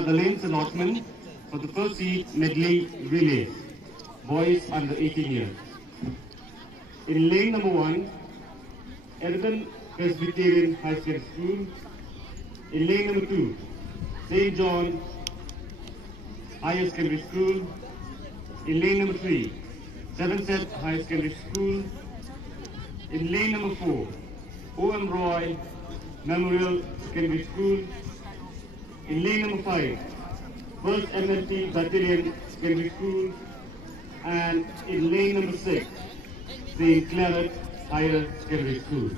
The lanes allotment for the first seat medley relay, boys under 18 years. In lane number 1, Eredon Presbyterian High Secondary School. In lane number 2, St. John Higher Secondary School. In lane number 3, Sevenset High Secondary School. In lane number 4, O.M. Roy Memorial Secondary School. In lane number 5, First MLT Battalion Secondary School. And in lane number 6, St. Claret Higher Secondary School.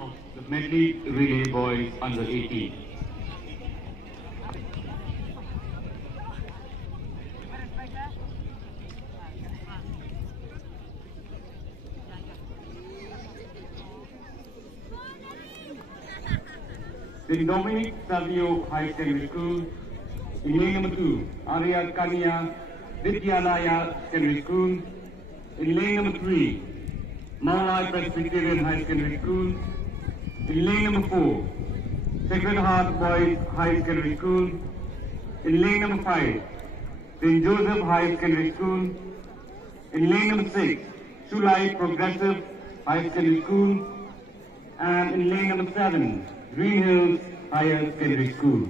Of the medley relay boys under 18. St. Dominic Savio High Secondary School. In lane number 2, Arya Kanya Vidyalaya Secondary School. In lane number 3, Malai Presbyterian High Secondary School. In lane number 4, Sacred Heart Boys High Secondary School. In lane number 5, St. Joseph High Secondary School. In lane number 6, Shulai Progressive High Secondary School. And in lane number 7, Green Hills Higher Secondary School.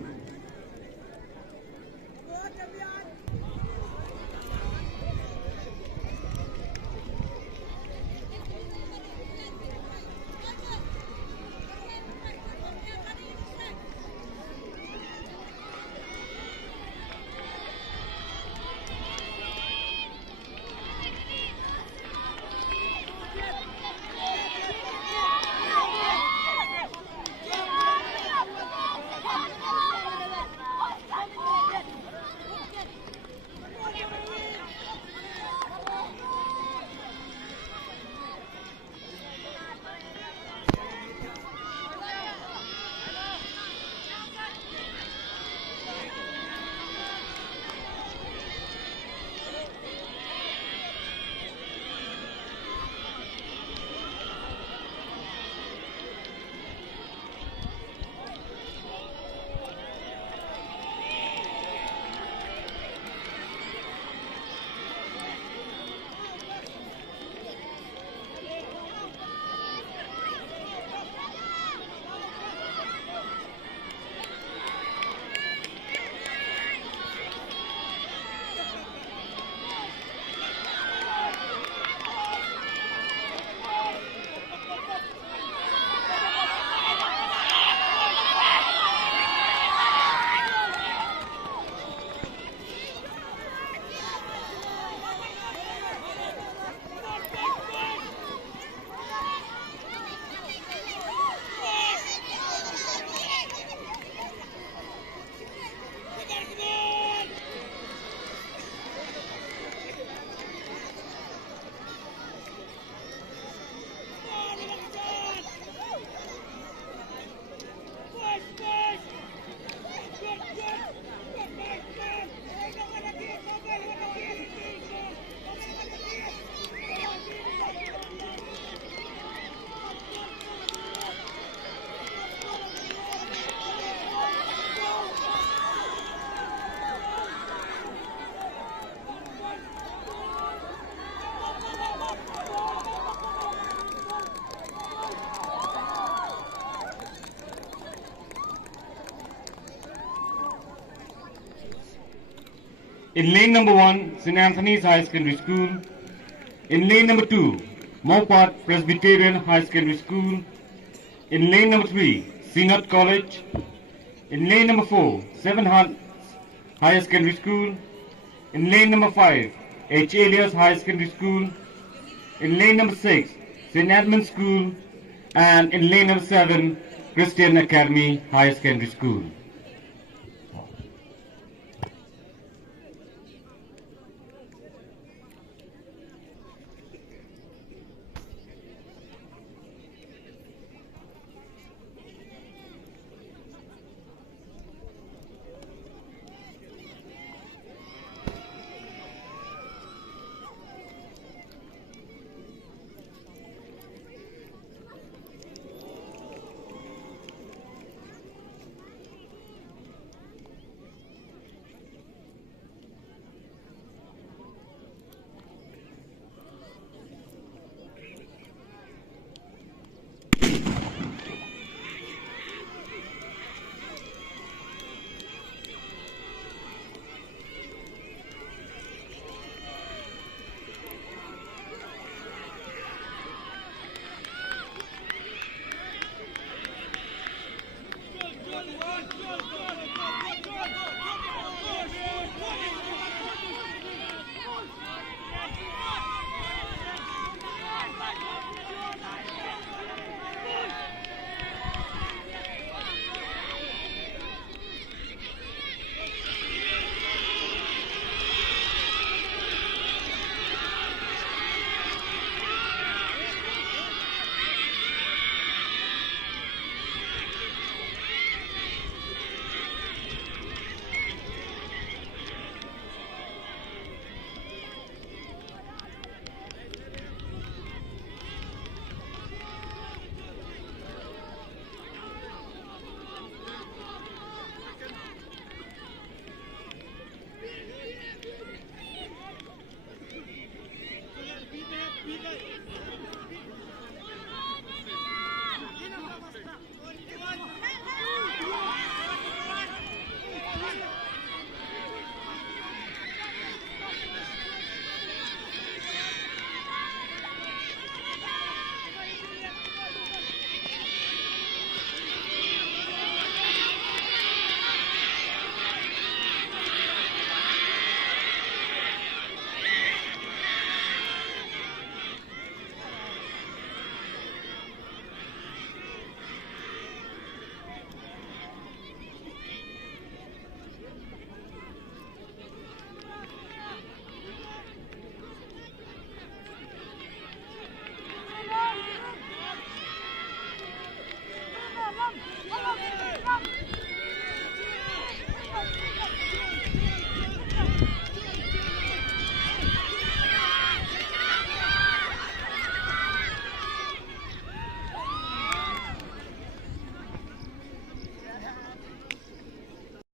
In lane number 1, St. Anthony's High Secondary School. In lane number 2, Mopat Presbyterian High Secondary School. In lane number 3, Synod College. In lane number 4, Seven Hearts Higher Secondary School. In lane number 5, H. Elias High Secondary School. In lane number 6, St. Edmund's School. And in lane number 7, Christian Academy High Secondary School.